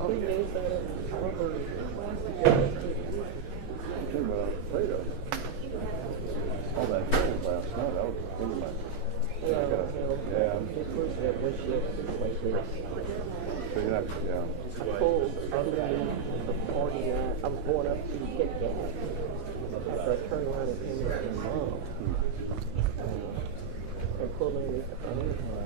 All that thing last night, I was thinking about so you're not, I pulled underneath the 49. I was going up to get gas. After I turned around and came with my mom. And pulled underneath the other car.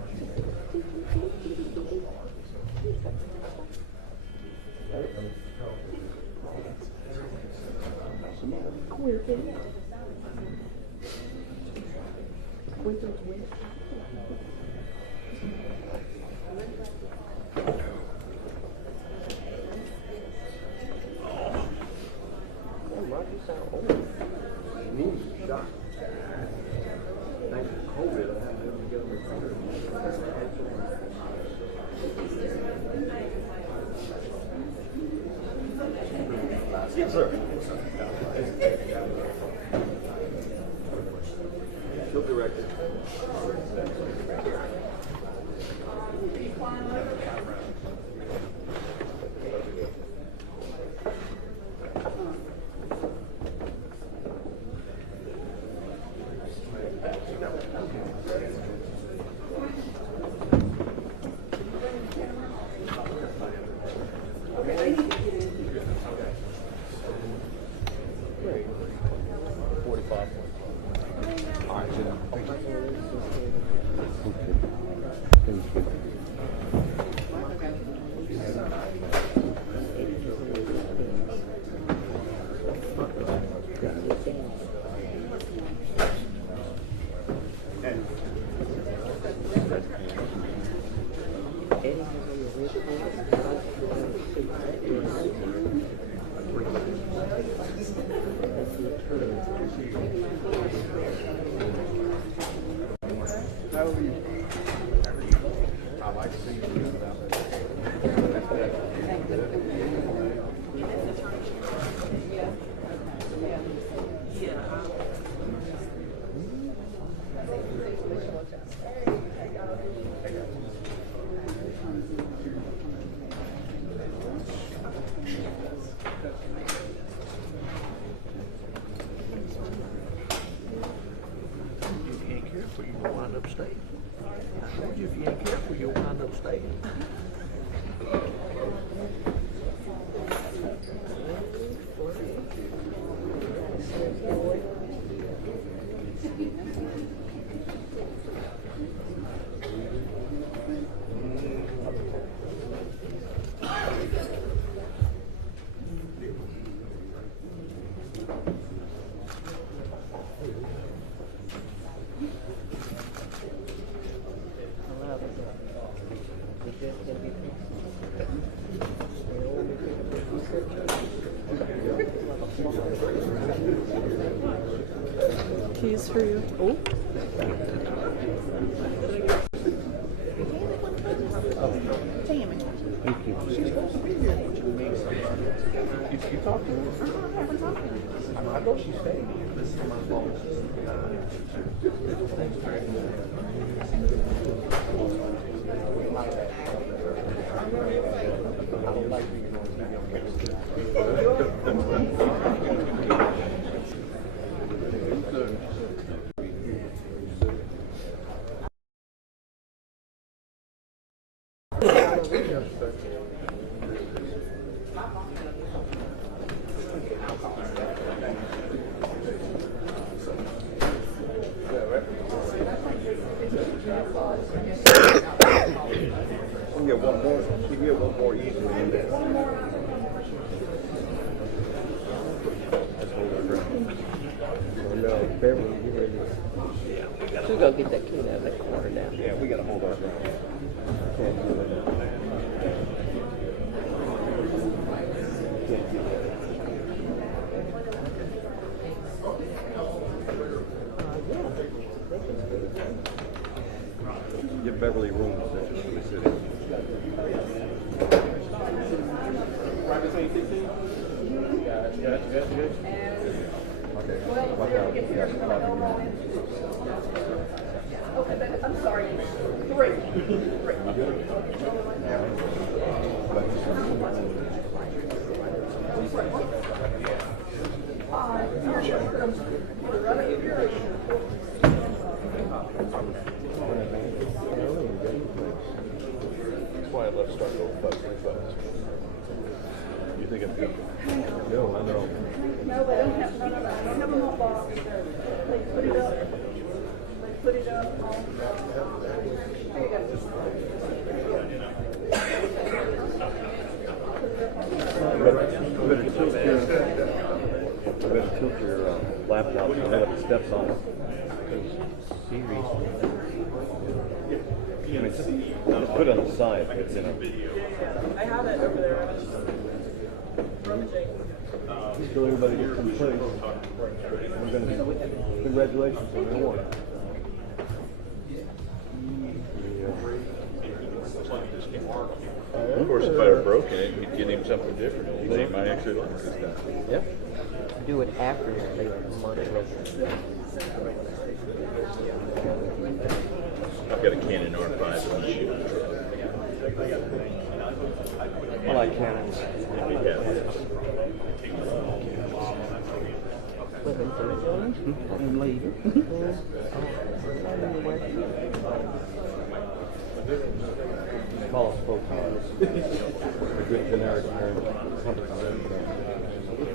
Quentin's wet. You sound old. knees are shot. Thanks to COVID, I haven't been able to get them recovered. Yes, sir. Field director. Keys for you. Oh. Tammy. Thank you. She's supposed to be here. You talked to her? I haven't talked to her. I know she's staying here. This is my fault. Thanks very much. I don't like being on She's gonna get that kid out of that corner now. Yeah, we gotta hold our ground. Can't do that. Can't do that. Get Beverly rooms, that's just for the city. Right between 15? Yeah, that's good. Okay. Okay, I'm sorry. Three. folks. You think it's good? No, I know. No, they don't have, no, they don't have a malt box. They put it up. They put it up on, there you go. You better tilt your laptop so that it steps on it. Seriously. I mean, just put it on the side. It's, you know. I have it over there. Rummaging. Until everybody gets some place. We're going to congratulations on their one. Of course, if I were broken it, we'd get him something different. He might actually like this stuff. Yep. Do it after they money later. I've got a Canon R5 and shoot. I like cannons. And leave. Smallest folks are a good generic term.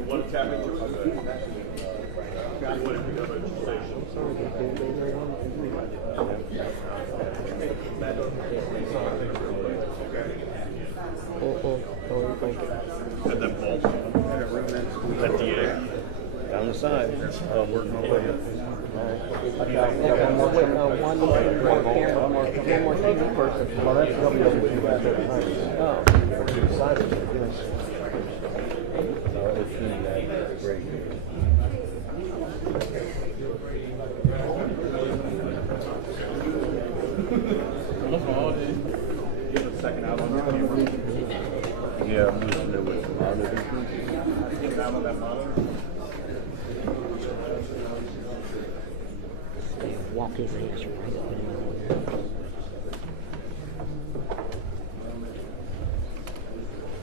One tapping to that DA down the side. Working my way up. One more camera, one more TV person. Well, that's WWC back there behind us. Oh. Beside us, yes. It's really that great. Give it a second out on the camera. Yeah, I'm listening to it. Get it out on that monitor. Walk his ass right up in there.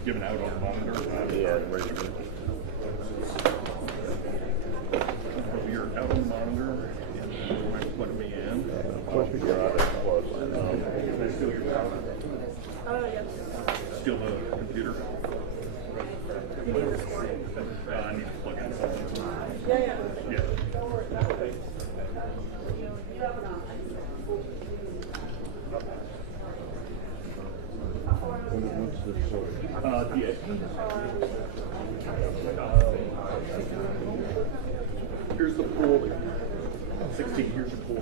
Giving out on the monitor? Yeah, ready to go. You're out on the monitor, and plug me in. Of course, we got it close. Can I steal your power? Yes. Steal the computer? You need this one? I need to plug in something. Yeah. Yeah. Don't worry about it. You have an option. What's this for? DA. Here's the pool. 16, here's your pool.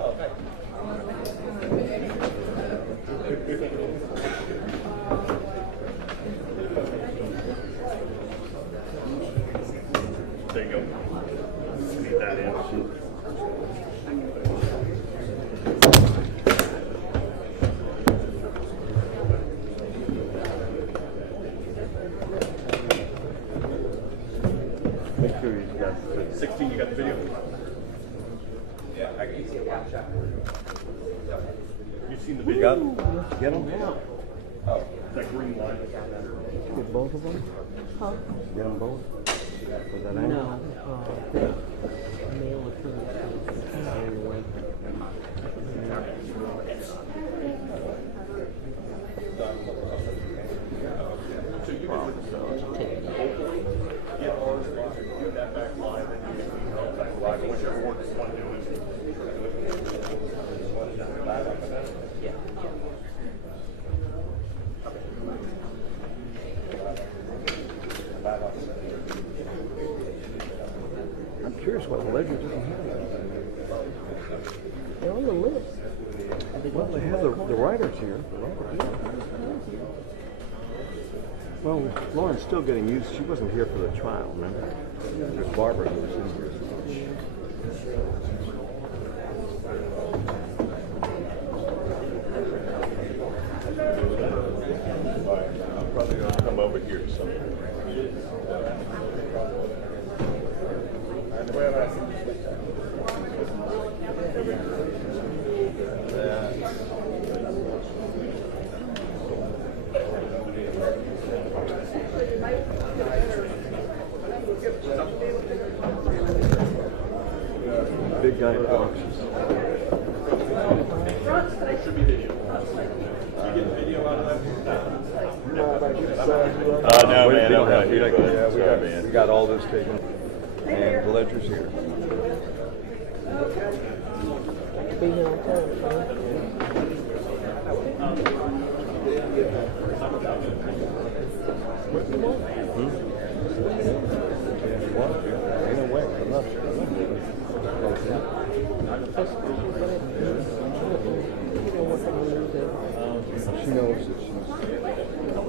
There you go. Need that in. Make sure he's got 16, you got the video? You've seen the video? Get him? That green line. Get both of them? Huh? Get them both? Was that No. Male or I'm curious what the ledger doesn't have. They're on the list. Well, they have the writers here. Well, Lauren's still getting used. She wasn't here for the trial, remember? There's Barbara who was in here. I'm probably going to come over here to something. Big guy boxes. Should be video. You get video out of that? No, We man, don't I'm have not here. yeah, Sorry, we man. got all this taken. And the ledger's here. Be here on time, man. What do you want? Yeah, you want to? Ain't no way. I'm not sure. I'm not moving. She knows that she's.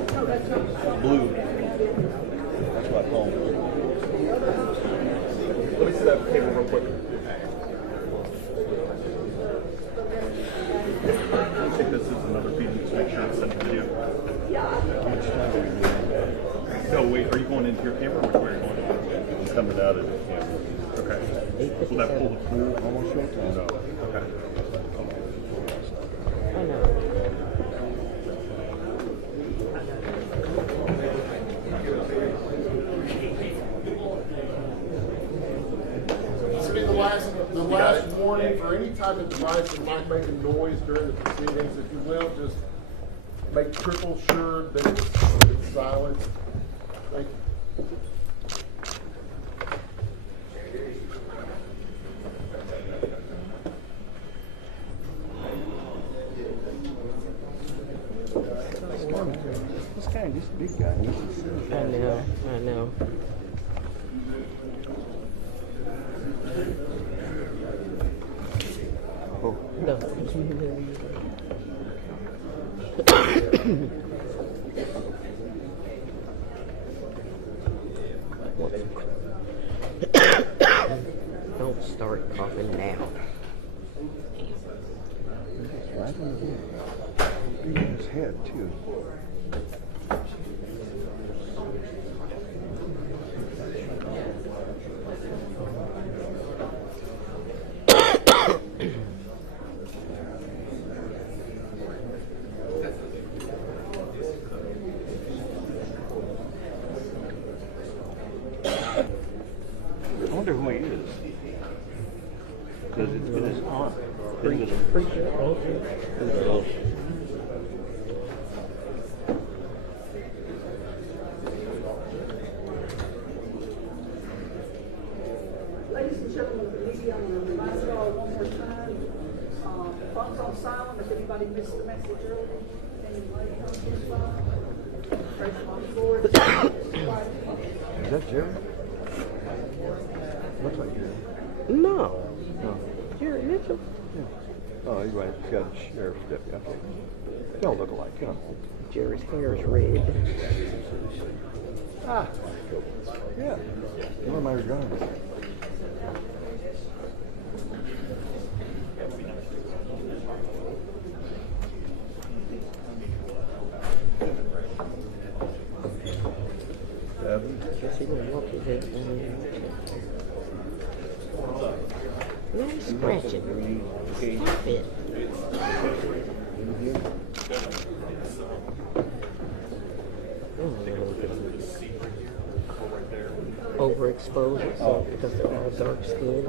Blue. That's my phone. Let me see that paper real quick. I think this is another feed, just make sure it's in the video. How much time are we doing? No, wait, are you going into your camera or where are you going? I'm coming out of the camera. Okay. Will that pull the pool? Almost showtime. No. Okay. I know. This will be the last warning for any type of device that might make a noise during the proceedings. If you will, just make triple sure that it's silent. Thank you. This guy, this big guy, I know. Oh, No. Don't start coughing now. it's right on the head. Big in his head, too. I wonder who he is. Because it's been his aunt. Ladies and gentlemen of the media, I'm going to remind you all one more time. Phone's on silent. If anybody missed the message earlier, anybody comes to the phone, press on board. Is that Jerry? Looks like Jerry. No. No. Jerry Mitchell. Yeah. Oh, he's right. He's got a sheriff's deputy. Okay. They all look alike, huh? Jerry's hair is red. Ah. Yeah. One of my guns. Guess he gonna walk his head down. No scratching. Stop it. Overexposed, so because they're all dark skinned.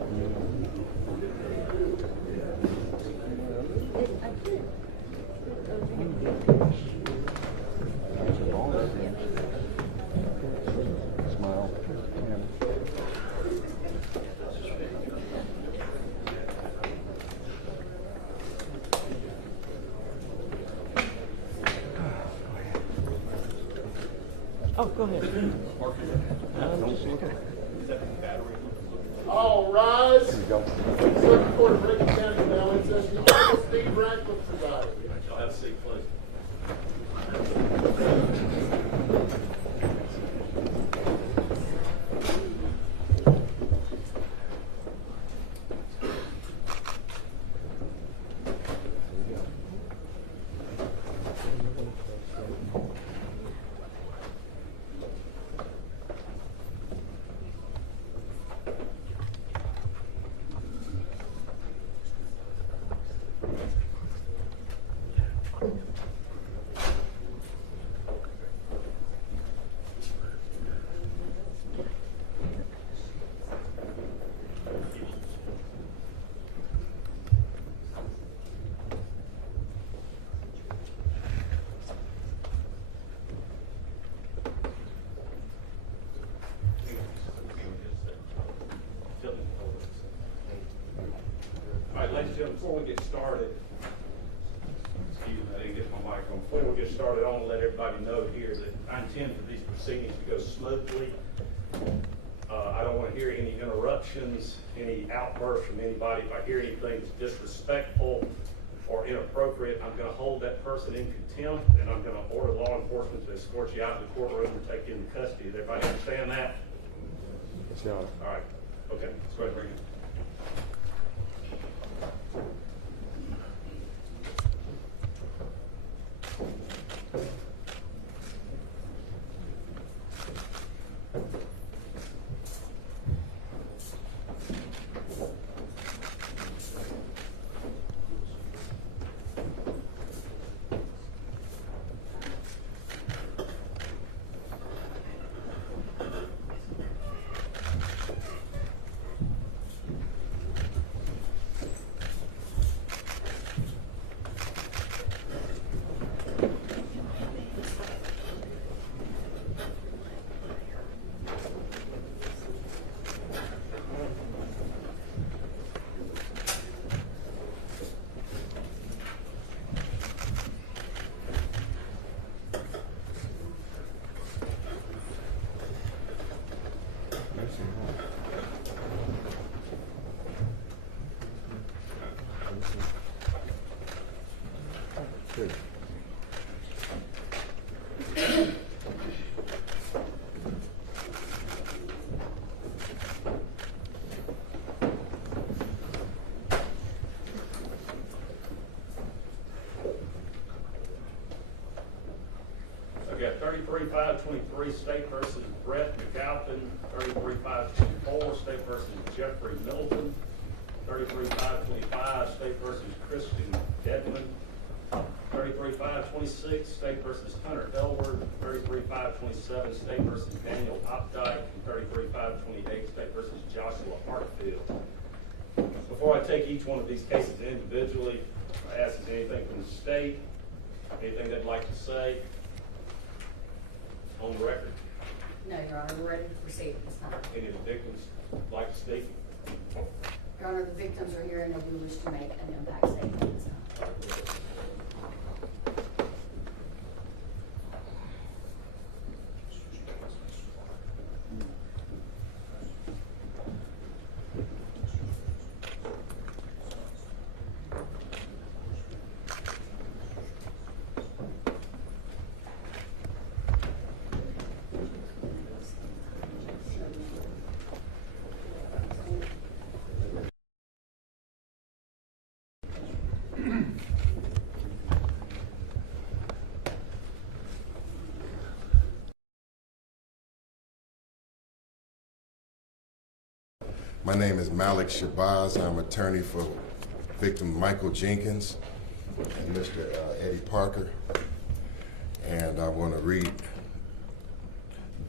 Smile. Oh, go ahead. All rise. Here we go. Circuit Court of Rankin County now in session. Honorable Steve Ratcliff presiding. Have a seat, please. gentlemen, before we get started, excuse me, I didn't get my mic on. Before we get started, I want to let everybody know here that I intend for these proceedings to go smoothly. I don't want to hear any interruptions, any outbursts from anybody. If I hear anything that's disrespectful or inappropriate, I'm going to hold that person in contempt, and I'm going to order law enforcement to escort you out of the courtroom and take you into custody. Does everybody understand that? Yes, Your Honor. All right. Okay. Let's go ahead and bring it. Good. Okay, 33-523 State versus Brett McAlpin, 33-524 State versus Jeffrey Middleton, 33-525 State versus Christian Deadman, 33-526 State versus Hunter Elward, 33-527 State versus Daniel Opdyke, and 33-528 State versus Joshua Hartfield. Before I take each one of these cases individually, I ask, is anything from the state, anything they'd like to say? On the record. No, Your Honor, we're ready to proceed at this time. Any of the victims like to speak? Your Honor, the victims are here and they do wish to make an impact statement at this time. My name is Malik Shabazz. I'm attorney for victim Michael Jenkins and Mr. Eddie Parker. And I want to read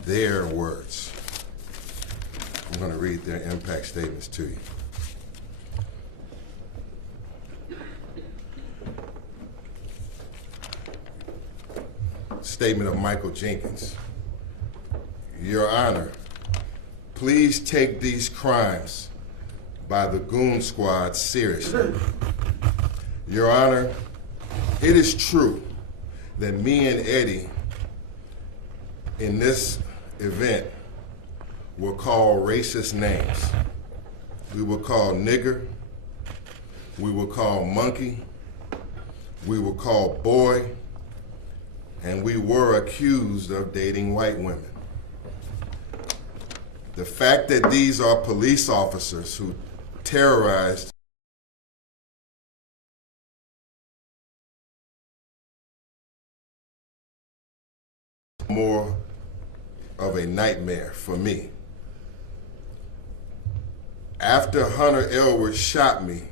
their words. I'm going to read their impact statements to you. Statement of Michael Jenkins. Your Honor, please take these crimes by the Goon Squad seriously. Your Honor, it is true that me and Eddie in this event were called racist names. We were called nigger, we were called monkey, we were called boy, and we were accused of dating white women. The fact that these are police officers who terrorized more of a nightmare for me. After Hunter Elward shot me,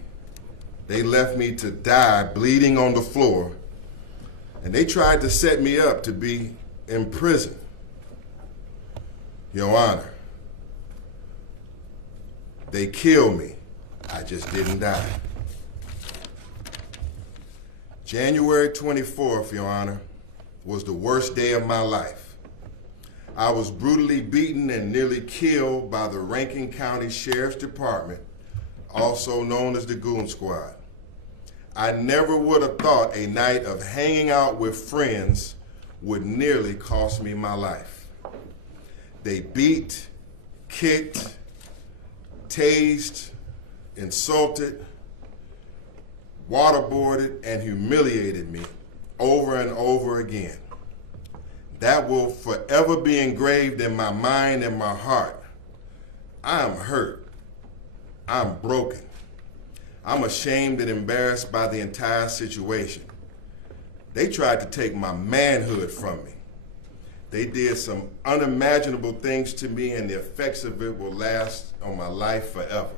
they left me to die bleeding on the floor, and they tried to set me up to be in prison. Your Honor, they killed me. I just didn't die. January 24th, Your Honor, was the worst day of my life. I was brutally beaten and nearly killed by the Rankin County Sheriff's Department, also known as the Goon Squad. I never would have thought a night of hanging out with friends would nearly cost me my life. They beat, kicked, tased, insulted, waterboarded, and humiliated me over and over again. That will forever be engraved in my mind and my heart. I am hurt. I'm broken. I'm ashamed and embarrassed by the entire situation. They tried to take my manhood from me. They did some unimaginable things to me, and the effects of it will last on my life forever.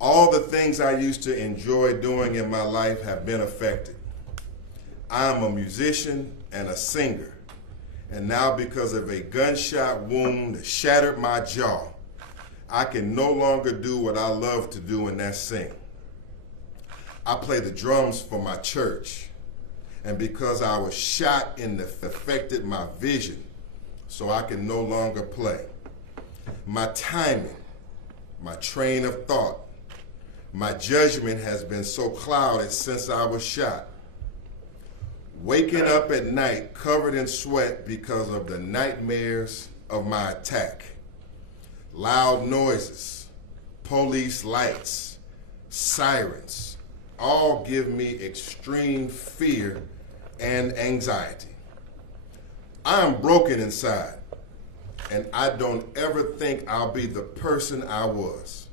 All the things I used to enjoy doing in my life have been affected. I'm a musician and a singer, and now because of a gunshot wound that shattered my jaw, I can no longer do what I love to do, and that's sing. I play the drums for my church, and because I was shot in the affected my vision, so I can no longer play. My timing, my train of thought, my judgment has been so clouded since I was shot. Waking up at night covered in sweat because of the nightmares of my attack. Loud noises, police lights, sirens, all give me extreme fear and anxiety. I am broken inside, and I don't ever think I'll be the person I was.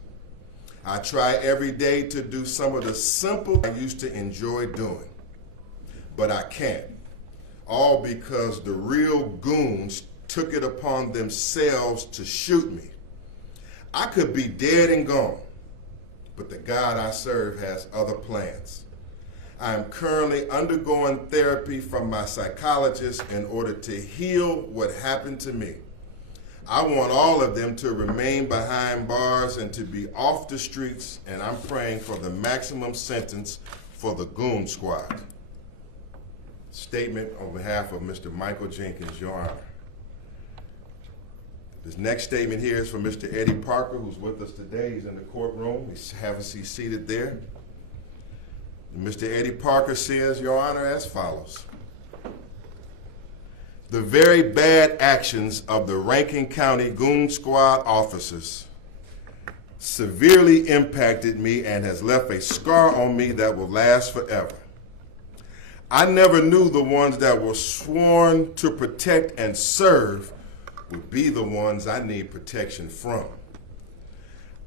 I try every day to do some of the simple I used to enjoy doing, but I can't, all because the real goons took it upon themselves to shoot me. I could be dead and gone, but the God I serve has other plans. I am currently undergoing therapy from my psychologist in order to heal what happened to me. I want all of them to remain behind bars and to be off the streets, and I'm praying for the maximum sentence for the Goon Squad. Statement on behalf of Mr. Michael Jenkins, Your Honor. This next statement here is from Mr. Eddie Parker, who's with us today. He's in the courtroom. He's seated there. Mr. Eddie Parker says, Your Honor, as follows. The very bad actions of the Rankin County Goon Squad officers severely impacted me and has left a scar on me that will last forever. I never knew the ones that were sworn to protect and serve would be the ones I need protection from.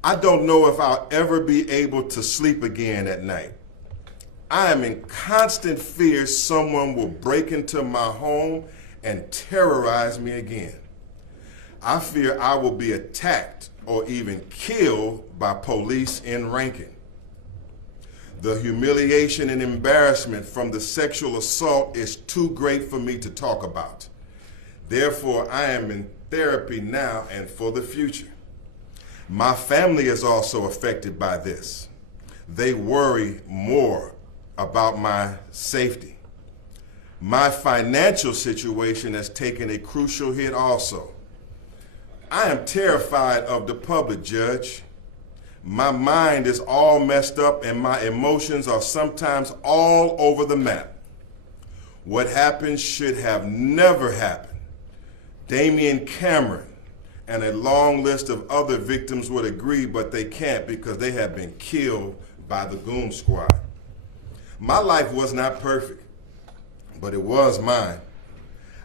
I don't know if I'll ever be able to sleep again at night. I am in constant fear someone will break into my home and terrorize me again. I fear I will be attacked or even killed by police in Rankin. The humiliation and embarrassment from the sexual assault is too great for me to talk about. Therefore, I am in therapy now and for the future. My family is also affected by this. They worry more about my safety. My financial situation has taken a crucial hit also. I am terrified of the public, Judge. My mind is all messed up and my emotions are sometimes all over the map. What happened should have never happened. Damian Cameron and a long list of other victims would agree, but they can't because they have been killed by the Goon Squad. My life was not perfect, but it was mine.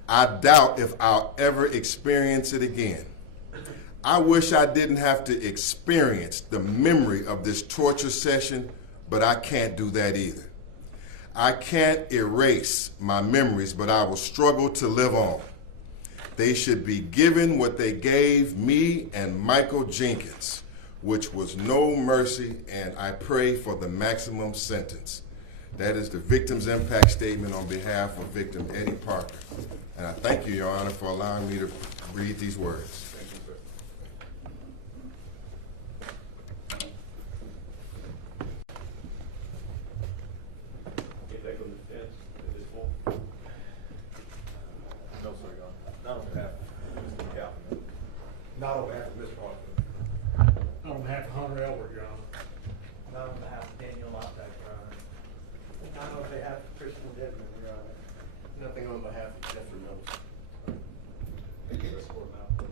I doubt if I'll ever experience it again. I wish I didn't have to experience the memory of this torture session, but I can't do that either. I can't erase my memories, but I will struggle to live on. They should be given what they gave me and Michael Jenkins, which was no mercy, and I pray for the maximum sentence. That is the victim's impact statement on behalf of victim Eddie Parker. And I thank you, Your Honor, for allowing me to read these words. No, sir, Your Honor. Not on behalf of Mr. McAlpin. Not on behalf of Mr. Hartfield. On behalf of Hunter Elward, Your Honor. Not on behalf Daniel Opdyke, Your Honor. Not on behalf of Christian Deadman, Your Honor. Nothing on behalf of Jeffrey Middleton. Escort him out, please.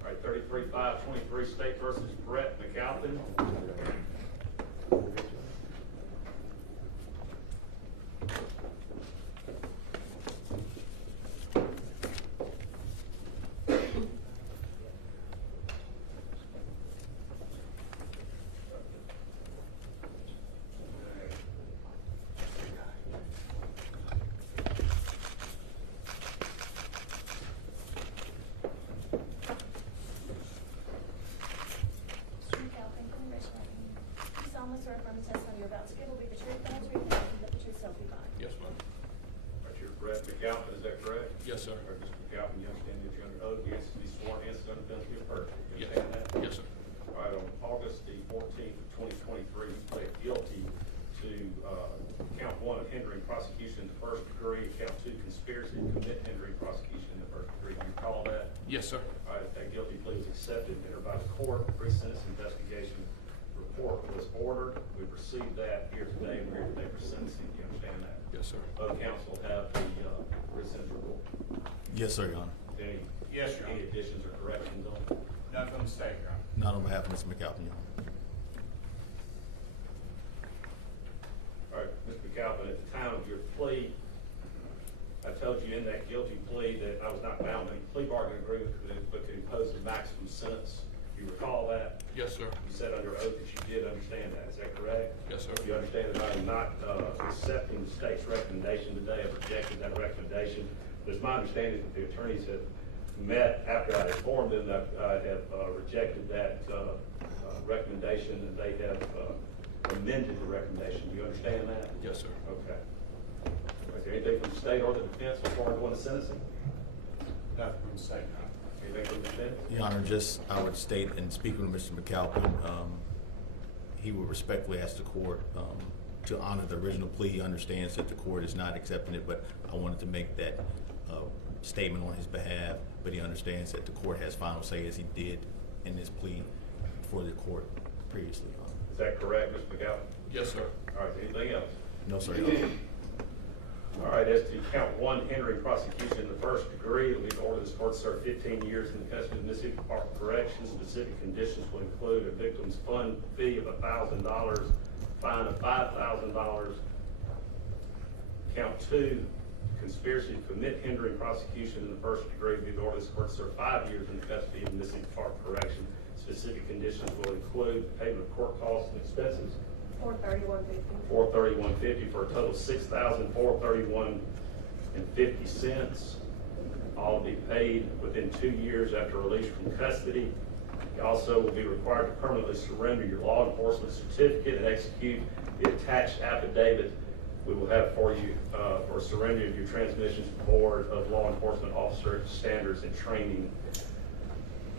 All right, 33-5-23 State versus Brett McAlpin. McAlpin, is that correct? Yes, sir. Or Mr. McAlpin, you understand that you're under oath, you have to be sworn in, so under penalty of perjury. You Yes. understand that? Yes, sir. All right, on August the 14th, 2023, you pled guilty to count 1 of hindering prosecution in the first degree, count 2 conspiracy to commit hindering prosecution in the first degree. Do you recall that? Yes, sir. All right, that guilty plea was accepted and entered by the court. Pre-sentence investigation report was ordered. We've received that here today. We're here today for sentencing. Do you understand that? Yes, sir. Both counsel have the pre-sentence report. Yes, sir, Your Honor. Any, Yes, Your Honor. any additions or corrections on it? None from the state, Your Honor. Not on behalf of Mr. McAlpin, Your Honor. All right, Mr. McAlpin, at the time of your plea, I told you in that guilty plea that I was not bound by any plea bargaining agreement, but could impose a maximum sentence. You recall that? Yes, sir. You said under oath that you did understand that. Is that correct? Yes, sir. You understand that I am not accepting the state's recommendation today. I've rejected that recommendation. But it's my understanding that the attorneys have met after I informed them that I have rejected that recommendation, and they have amended the recommendation. Do you understand that? Yes, sir. Okay. Is there anything from the state or the defense before I go into sentencing? Nothing from the state, Your Honor. Anything from the defense? Your Honor, just I would state in speaking with Mr. McAlpin, he would respectfully ask the court to honor the original plea. He understands that the court is not accepting it, but I wanted to make that statement on his behalf. But he understands that the court has final say, as he did in this plea for the court previously. Is that correct, Mr. McAlpin? Yes, sir. All right, anything else? No, sir, Your Honor. All right, as to count 1 hindering prosecution in the first degree, we've ordered this court to serve 15 years in the custody of the Mississippi Department of Corrections. Specific conditions will include a victim's fund fee of $1,000, fine of $5,000. Count 2, conspiracy to commit hindering prosecution in the first degree. We've ordered this court to serve 5 years in the custody of the Mississippi Department of Corrections. Specific conditions will include payment of court costs and expenses. $431.50 for a total of $6,431.50. All will be paid within 2 years after release from custody. You also will be required to permanently surrender your law enforcement certificate and execute the attached affidavit we will have for you for surrender of your transmissions Board of Law Enforcement Officer Standards and Training.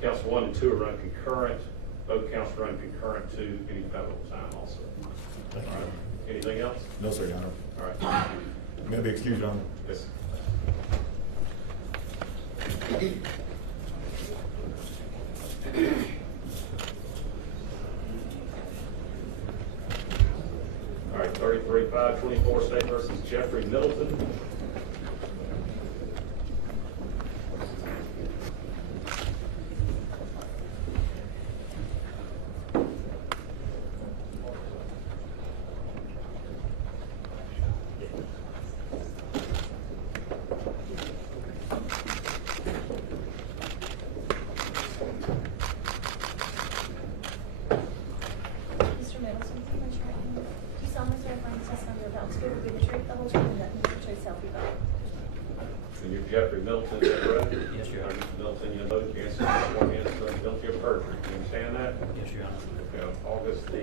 Counts 1 and 2 are run concurrent. Both counts run concurrent to any federal time also. Thank you. All right. Anything else? No, sir, Your Honor. All right. May I be excused, Your Honor? Yes. All right, 33-5-24 State versus Jeffrey Middleton. Mr. Middleton, do you solemnly swear affirm the testimony you're about to Prosecutor will be the truth, the whole truth, and nothing but the truth, so help you God. And you're Jeffrey Middleton, is that correct? Yes, Your Honor. Mr. Middleton, you know the answer to sworn answer and guilty of perjury. Do you understand that? Yes, Your Honor. Okay, on August the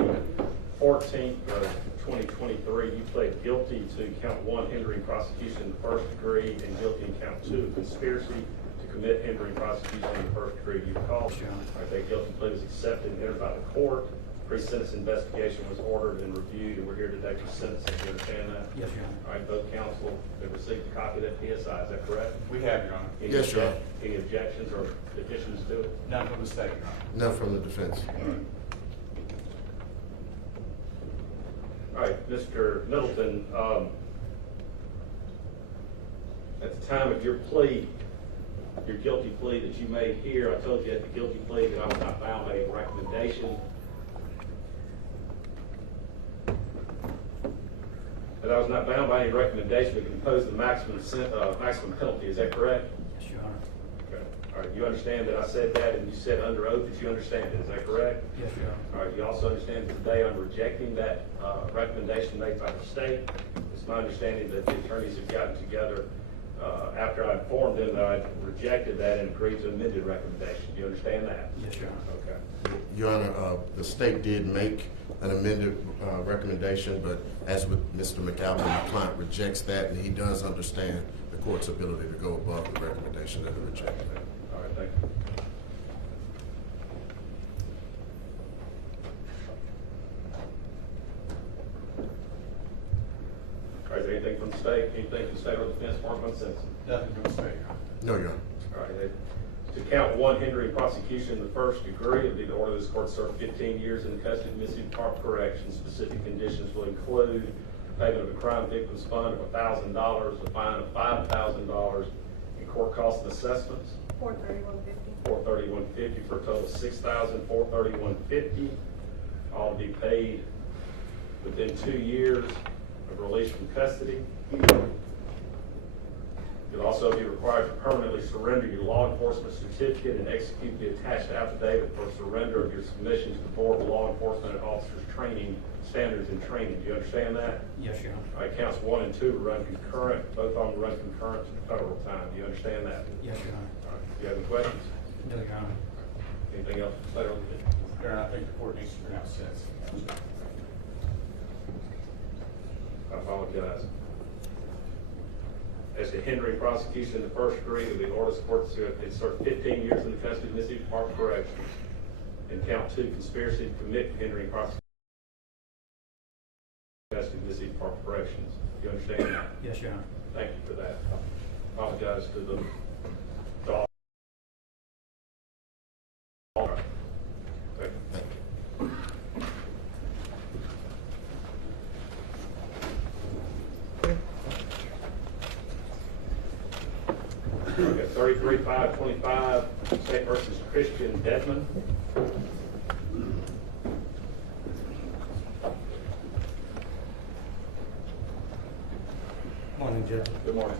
14th of 2023, you pled guilty to count 1, hindering prosecution in the first degree, and guilty in count 2, conspiracy to commit hindering prosecution in the first degree. You recall? Yes, Your Honor. All right, that guilty plea was accepted and entered by the court. Pre-sentence investigation was ordered and reviewed, and we're here today for sentencing. Do you understand that? Yes, Your Honor. All right, both counsel have received a copy of that PSI. Is that correct? We have, Your Honor. Yes, Your Honor. Any objections or additions to it? None from the state, Your Honor. None from the defense. All right, Mr. Middleton, at the time of your plea, your guilty plea that you made here, I told you at the guilty plea that I was not bound by any recommendation. That I was not bound by any recommendation that could impose the maximum penalty. Is that correct? Yes, Your Honor. Okay. All right, you understand that I said that, and you said under oath that you understand it. Is that correct? Yes, Your Honor. All right, you also understand that today I'm rejecting that recommendation made by the state. It's my understanding that the attorneys have gotten together after I informed them that I rejected that and agreed to amended recommendation. Do you understand that? Yes, Your Honor. Okay. Your Honor, the state did make an amended recommendation, but as with Mr. McAlpin, my client rejects that, and he does understand the court's ability to go above the recommendation that it rejected. All right, thank you. All right, is there anything from the state? Anything from the state or defense department since? Nothing from the state, Your Honor. No, Your Honor. All right, to count 1, hindering prosecution in the first degree, it would be the order of this court to serve 15 years in the custody of Mississippi Department of Corrections. Specific conditions will include payment of a crime victim's fund of $1,000, a fine of $5,000, and court costs and assessments. $431.50 for a total of $6,431.50. All to be paid within 2 years of release from custody. You'll also be required to permanently surrender your law enforcement certificate and execute the attached affidavit for surrender of your submission to the Board of Law Enforcement and Officers Training Standards and Training. Do you understand that? Yes, Your Honor. All right, counts 1 and 2 will run concurrent. Both of them run concurrent to the federal time. Do you understand that? Yes, Your Honor. All right. Do you have any questions? No, Your Honor. Anything else? Federal? Your Honor, I think the court needs to pronounce sentence. I apologize. As to hindering prosecution in the first degree, it will be ordered the court to insert 15 years in the custody of Mississippi Department of Corrections. And count 2, conspiracy to commit hindering prosecution in the custody of Mississippi Department of Corrections. Do you understand that? Yes, Your Honor. Thank you for that. I apologize to the all. All right. Thank you. Okay, 33-525, State versus Christian Deadman. Morning, Judge. Good morning.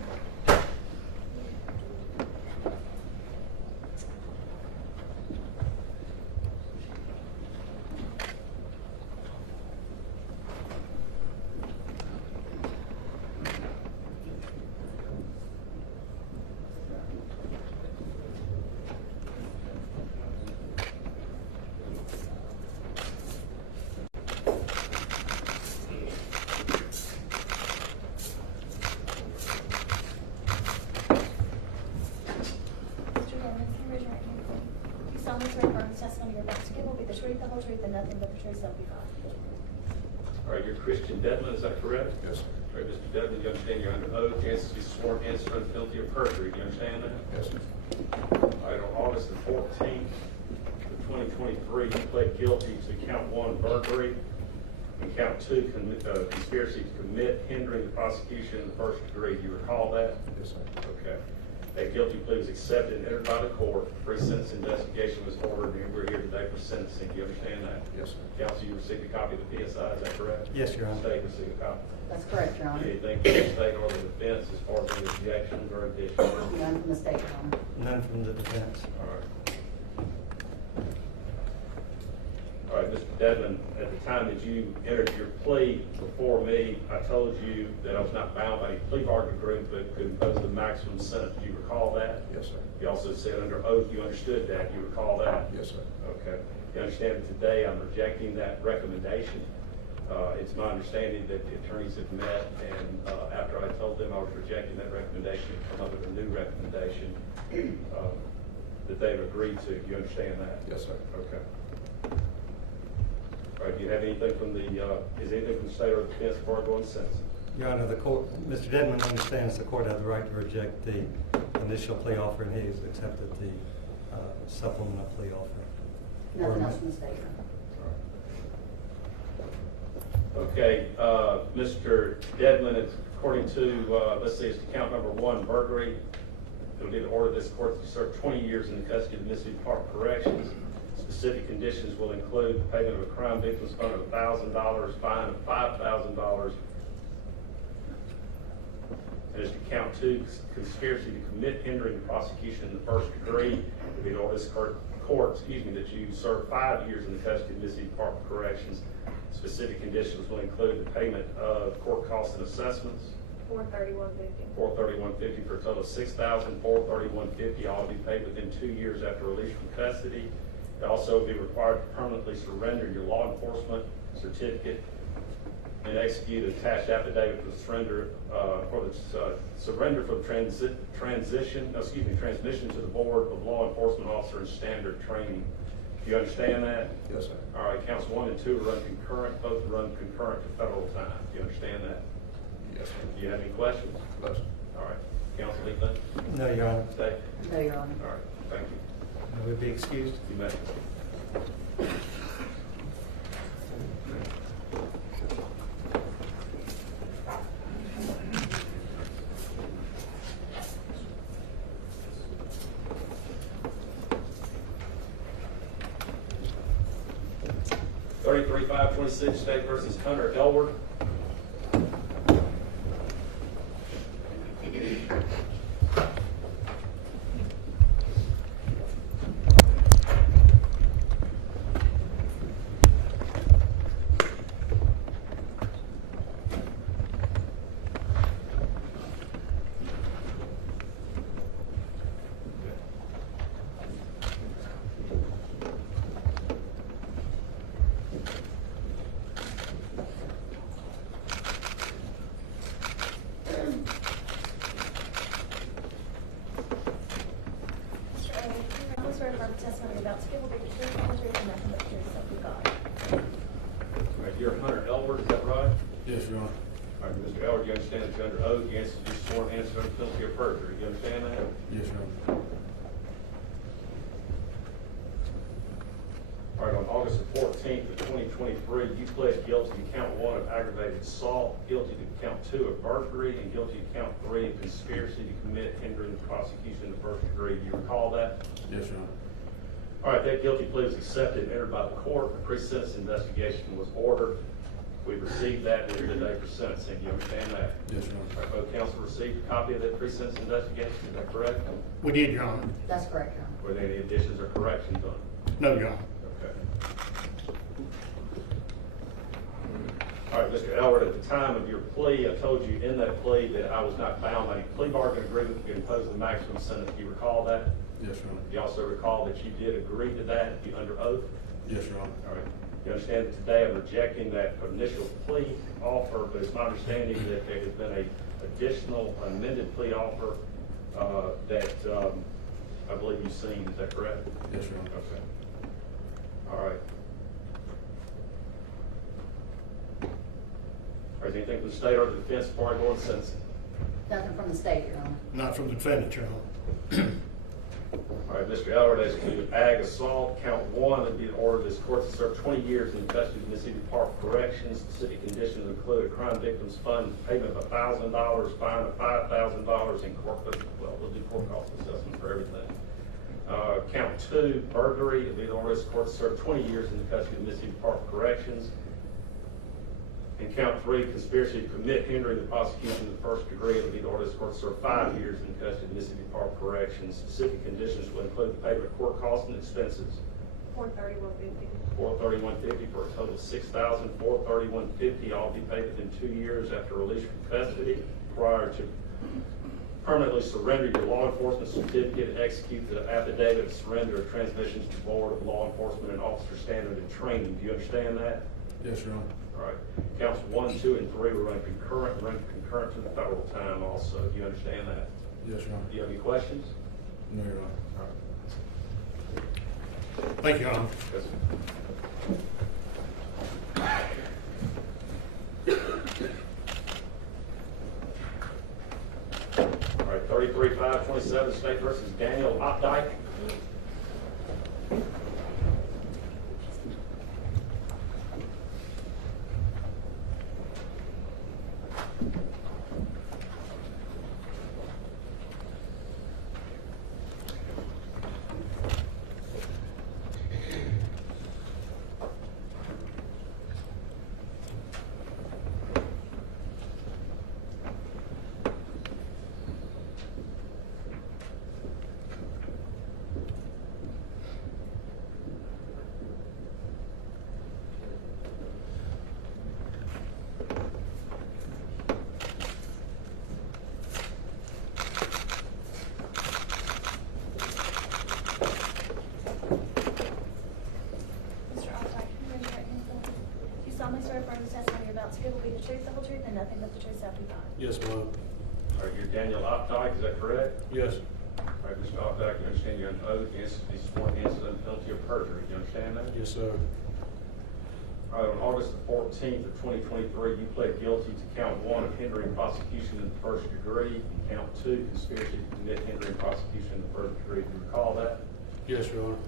Testimony you're about to give will be the truth, the whole truth, and nothing but the truth, so help you God. All right, you're Christian Deadman, is that correct? Yes, sir. All right, Mr. Deadman, you understand you're under oath, you answer to be sworn answer under penalty of perjury. Do you understand that? Yes, sir. All right, on August the 14th of 2023, you pled guilty to count 1, burglary, and count 2, conspiracy to commit hindering the prosecution in the first degree. Do you recall that? Yes, sir. Okay. That guilty plea was accepted and entered by the court. Pre-sentence investigation was ordered, and we're here today for sentencing. Do you understand that? Yes, sir. Counsel, you received a copy of the PSI, is that correct? Yes, Your Honor. State received a copy. That's correct, Your Honor. Anything from the state or the defense as far as any objections or additions? None from the state, Your Honor. None from the defense. All right. All right, Mr. Deadman, at the time that you entered your plea before me, I told you that I was not bound by a plea bargain agreement, but could impose the maximum sentence. Do you recall that? Yes, sir. You also said under oath you understood that. You recall that? Yes, sir. Okay. You understand that today I'm rejecting that recommendation. It's my understanding that the attorneys have met, and after I told them I was rejecting that recommendation, come up with a new recommendation that they've agreed to. You understand that? Yes, sir. Okay. All right, do you have anything from the, is anything from the state or the defense before I go on sentencing? Your Honor, the court, Mr. Deadman understands the court has the right to reject the initial plea offer, and he has accepted the supplemental plea offer. Nothing else from the state. Okay, Mr. Deadman, according to, let's see, it's to count number 1, burglary. It'll be the order of this court to serve 20 years in the custody of the Mississippi Department of Corrections. Specific conditions will include the payment of a crime victim's fund of $1,000, fine of $5,000. And it's to count 2, conspiracy to commit hindering the prosecution in the first degree. It'll be the order of this court, that you serve 5 years in the custody of the Mississippi Department of Corrections. Specific conditions will include the payment of court costs and assessments. $431.50 for a total of $6,431.50. All will be paid within 2 years after release from custody. It also will be required to permanently surrender your law enforcement certificate and execute an attached affidavit for the surrender for the transmission to the Board of Law Enforcement Officer and Standard Training. Do you understand that? Yes, sir. All right, counts 1 and 2 run concurrent. Both run concurrent to federal time. Do you understand that? Yes, sir. Do you have any questions? No, sir. All right. Counsel, anything? No, Your Honor. Stay. No, Your Honor. All right. Thank you. Will be excused. You may. 33-526 State versus Hunter Elward. You're Hunter Elward, is that right? Yes, Your Honor. All right, Mr. Elward, you understand that you're under oath, you answer your sworn answer under penalty of perjury. You understand that? Yes, Your Honor. All right, on August the 14th of 2023, you pled guilty to count 1 of aggravated assault, guilty to count 2 of burglary, and guilty to count 3 of conspiracy to commit hindering the prosecution in the first degree. Do you recall that? Yes, Your Honor. All right, that guilty plea was accepted and entered by the court. The pre-sentence investigation was ordered. We received that and we're here today for sentencing. Do you understand that? Yes, Your All right, both counsel received a copy of that pre-sentence investigation. Is that correct? We did, Your Honor. That's correct, Your Honor. Were there any additions or corrections on it? No, Your Honor. Okay. All right, Mr. Elward, at the time of your plea, I told you in that plea that I was not bound by any plea bargain agreement to impose the maximum sentence. Do you recall that? Yes, Your Honor. You also recall that you did agree to that under oath? Yes, Your Honor. All right. You understand that today I'm rejecting that initial plea offer, but it's my understanding that there has been an additional amended plea offer that I believe you've seen. Is that correct? Yes, Your Honor. Okay. All right. All right, anything from the state or the defense before I go on sentencing? Nothing from the state, Your Honor. Not from the defendant, Your Honor. All right, Mr. Elward, as to ag assault, count 1 would be the order of this court to serve 20 years in custody of the Mississippi Department of Corrections. Specific conditions include a crime victims fund payment of $1,000, fine of $5,000, and court, well, we'll do court cost assessment for everything. Count 2, burglary, would be the order of this court to serve 20 years in the custody of the Mississippi Department of Corrections. And count 3, conspiracy to commit hindering the prosecution in the first degree, it would be the order of this court to serve 5 years in custody of the Mississippi Department of Corrections. Specific conditions will include the payment of court costs and expenses. $431.50. $431.50 for a total of $6,431.50, all be paid within 2 years after release from custody. Prior to permanently surrender your law enforcement certificate and execute the affidavit of surrender of transmissions to the Board of Law Enforcement and Officer Standard and Training. Do you understand that? Yes, Your Honor. All right. Counts 1, 2, and 3 will run concurrent to the federal time also. Do you understand that? Yes, Your Honor. Do you have any questions? No, Your Honor. All right. Thank you, Your Honor. Yes, sir. All right, 33-5-27, State versus Daniel Opdyke. Nothing but the truth, so help you God. Yes, ma'am. All right, you're Daniel Opdyke, is that correct? Yes. All right, Mr. Opdyke, you understand you're under oath against the sworn against the penalty of perjury. Do you understand that? Yes, sir. All right, on August the 14th of 2023, you pled guilty to count 1 of hindering prosecution in the first degree, and count 2, conspiracy to commit hindering prosecution in the first degree. Do you recall that? Yes, Your Honor.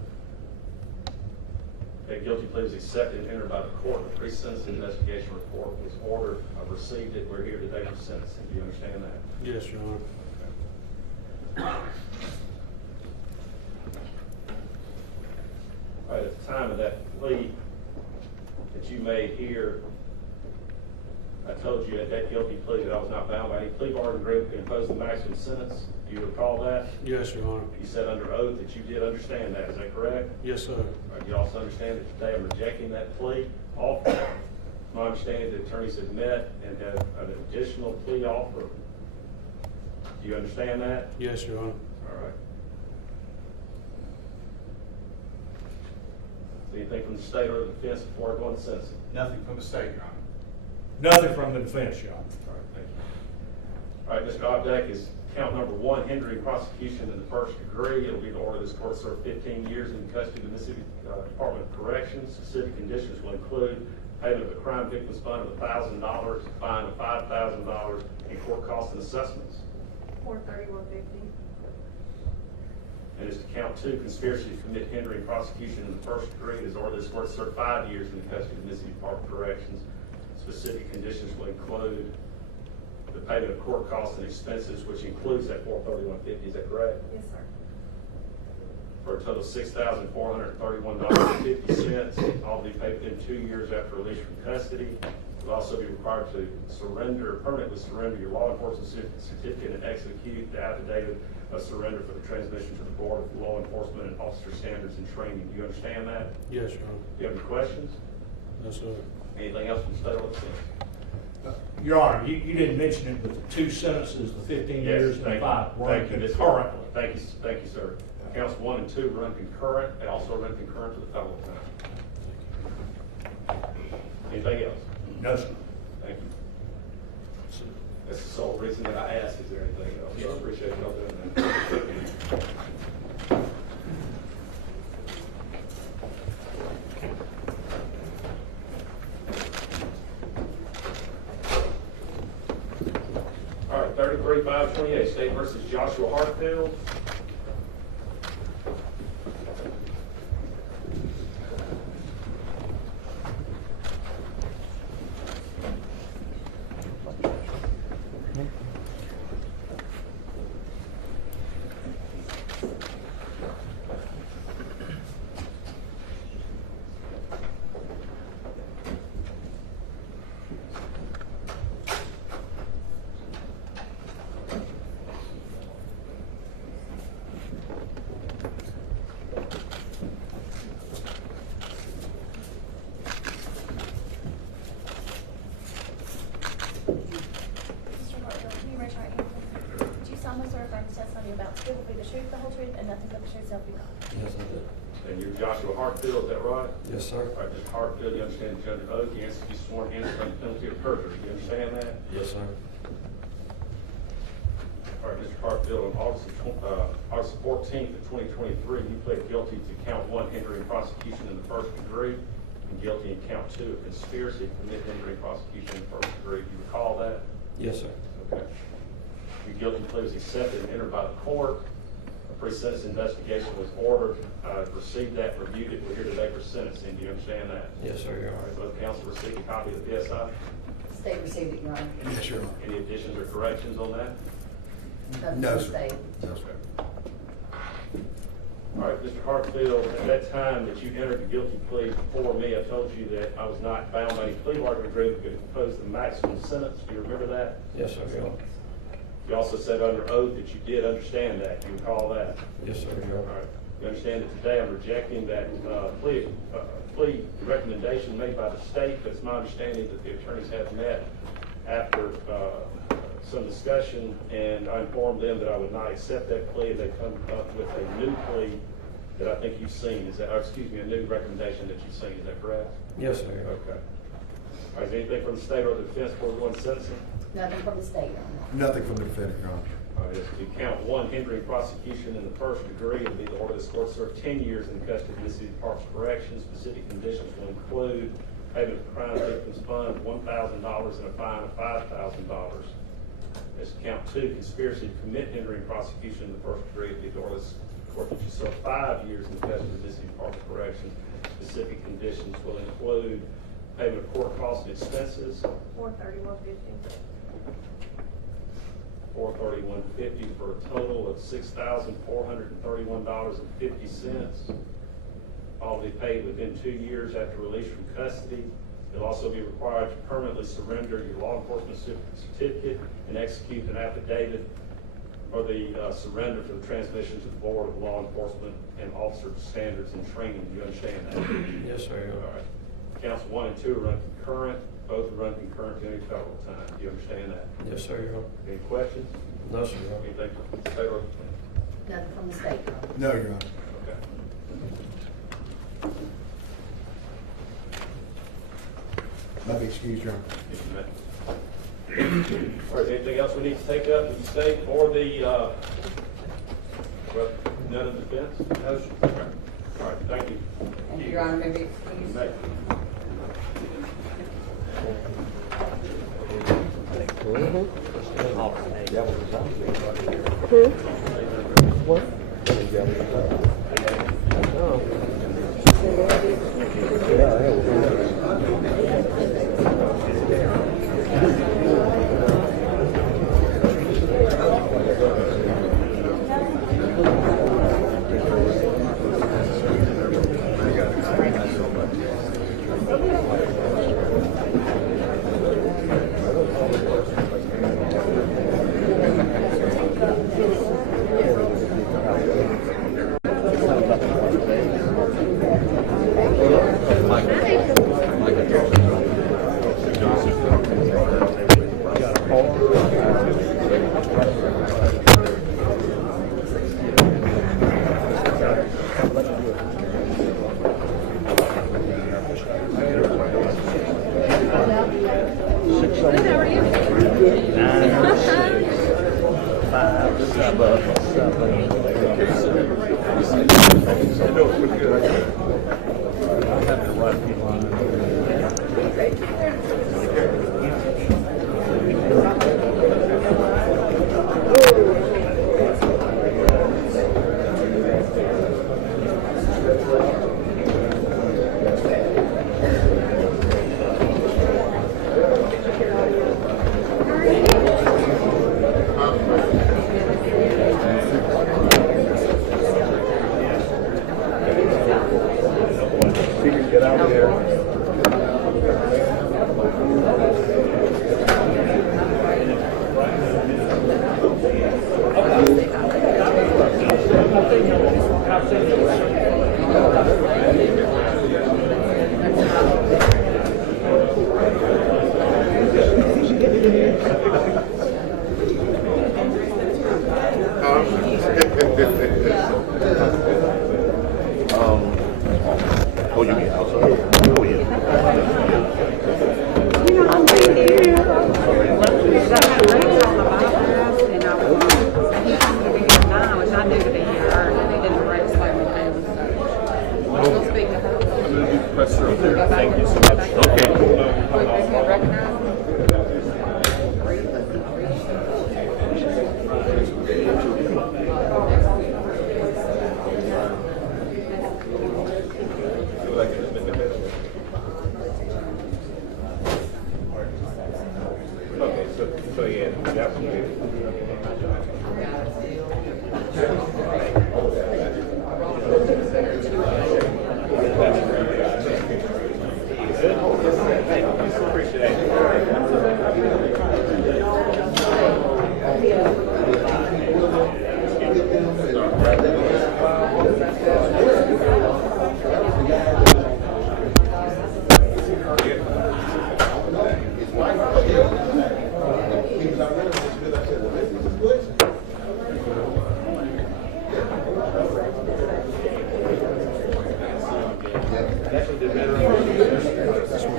That guilty plea was accepted and entered by the court. The pre-sentence investigation report was ordered. I've received it. We're here today for sentencing. Do you understand that? Yes, Your Honor. All right, at the time of that plea that you made here, I told you at that guilty plea that I was not bound by any plea bargain agreement to impose the maximum sentence. Do you recall that? Yes, Your Honor. You said under oath that you did understand that. Is that correct? Yes, sir. All right, you also understand that today I'm rejecting that plea offer. My understanding the attorneys have met and have an additional plea offer. Do you understand that? Yes, Your Honor. All right. Anything from the state or the defense before I go into sentencing? Nothing from the state, Your Honor. Nothing from the defense, Your Honor. All right, thank you. All right, Mr. Opdyke, is count number 1, hindering prosecution in the first degree. It'll be the order of this court to serve 15 years in custody of the Mississippi Department of Corrections. Specific conditions will include payment of a crime victims fund of $1,000, fine of $5,000, and court costs and assessments. $431.50. And is to count 2, conspiracy to commit hindering prosecution in the first degree. It is ordered this court to serve 5 years in custody of the Mississippi Department of Corrections. Specific conditions will include the payment of court costs and expenses, which includes that $431.50. Is that correct? Yes, sir. For a total of $6,431.50, all be paid within 2 years after release from custody. You'll also be required to permanently surrender your law enforcement certificate and execute the affidavit of surrender for the transmission to the Board of Law Enforcement and Officer Standards and Training. Do you understand that? Yes, Your Honor. Do you have any questions? No, sir. Anything else from the state or the defense? Your Honor, you didn't mention it, but the 2 sentences, the 15 years and the 5, run concurrently. Thank you, sir. Counts 1 and 2 run concurrent. They also run concurrent to the federal time. Anything else? No, sir. Thank you. That's the sole reason that I asked. Is there anything else? I appreciate y'all doing that. All right, 33-5-28, State versus Joshua Hartfield. Hartfield, can you raise your right hand, please? Do you solemnly swear or affirm the testimony you're about to give will be the truth, the whole truth, and nothing but the truth, so help you God? Yes, I do. And you're Joshua Hartfield, is that right? Yes, sir. All right, Mr. Hartfield, you understand the judge oath, you answer to be sworn in under the penalty of perjury, you understand that? Yes, sir. All right, Mr. Hartfield, on August 14th of 2023, you pled guilty to count 1, hindering prosecution in the first degree, and guilty in count 2 of conspiracy to commit hindering prosecution in the first degree. Do you recall that? Yes, sir. Okay. Your guilty plea was accepted and entered by the court. A pre-sentence investigation was ordered. Received that, reviewed it. We're here today for sentencing. Do you understand that? Yes, sir, Your All Honor. right, both counsel received a copy of the PSI. State received it, Your Honor. Yes, Your Honor. Any additions or corrections on that? Nothing No, from sir. state. No, sir. All right, Mr. Hartfield, at that time that you entered the guilty plea before me, I told you that I was not bound by any plea bargaining agreement, but could impose the maximum sentence. Do you remember that? Yes, sir, Your Honor. You also said under oath that you did understand that. Do you recall that? Yes, sir, Your All Honor. right. You understand that today I'm rejecting that plea recommendation made by the state, but it's my understanding that the attorneys have met after some discussion, and I informed them that I would not accept that plea. They come up with a new plea that I think you've seen. Is that, or excuse me, a new recommendation that you've seen. Is that correct? Yes, sir, Your Honor. Okay. All right, is there anything from the state or the defense before we go on sentencing? Nothing from the state, Your Honor. Nothing from the defendant, Your Honor. All right, to count 1, hindering prosecution in the first degree, it'll be the order this court serve 10 years in custody of Mississippi Department of Corrections. Specific conditions will include payment of crime victims fund of $1,000 and a fine of $5,000. As to count 2, conspiracy to commit hindering prosecution in the first degree, it'll be the order this court that you serve 5 years in custody of Mississippi Department of Corrections. Specific conditions will include payment of court costs and expenses. $431.50. $431.50 for a total of $6,431.50. All be paid within 2 years after release from custody. You'll also be required to permanently surrender your law enforcement certificate and execute an affidavit for the surrender for the transmission to the Board of Law Enforcement and Officer Standards and Training. Do you understand that? Yes, sir, Your All Honor. right. Counts 1 and 2 are run concurrent. Both are run concurrent to any federal time. Do you understand that? Yes, sir, Your Honor. Any questions? No, sir, Your Honor. Anything from the state or? Nothing from the state, Your Honor. No, Your Honor. Okay. Nothing excused, Your Honor. Thank you, Matt. All right, anything else we need to take up with the state or the, well, none of the defense? No, sir. All right, thank you. And Your Honor, maybe excuse. Matt.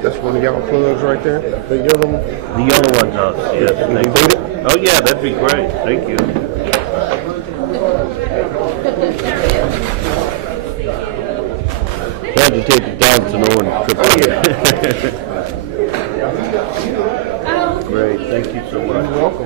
That's one of y'all plugs right there. The yellow one. The yellow one does, yes. Thank you. Oh, yeah, that'd be great. Thank you. Had to take it down to no one trip. Great, thank you so much. You're welcome.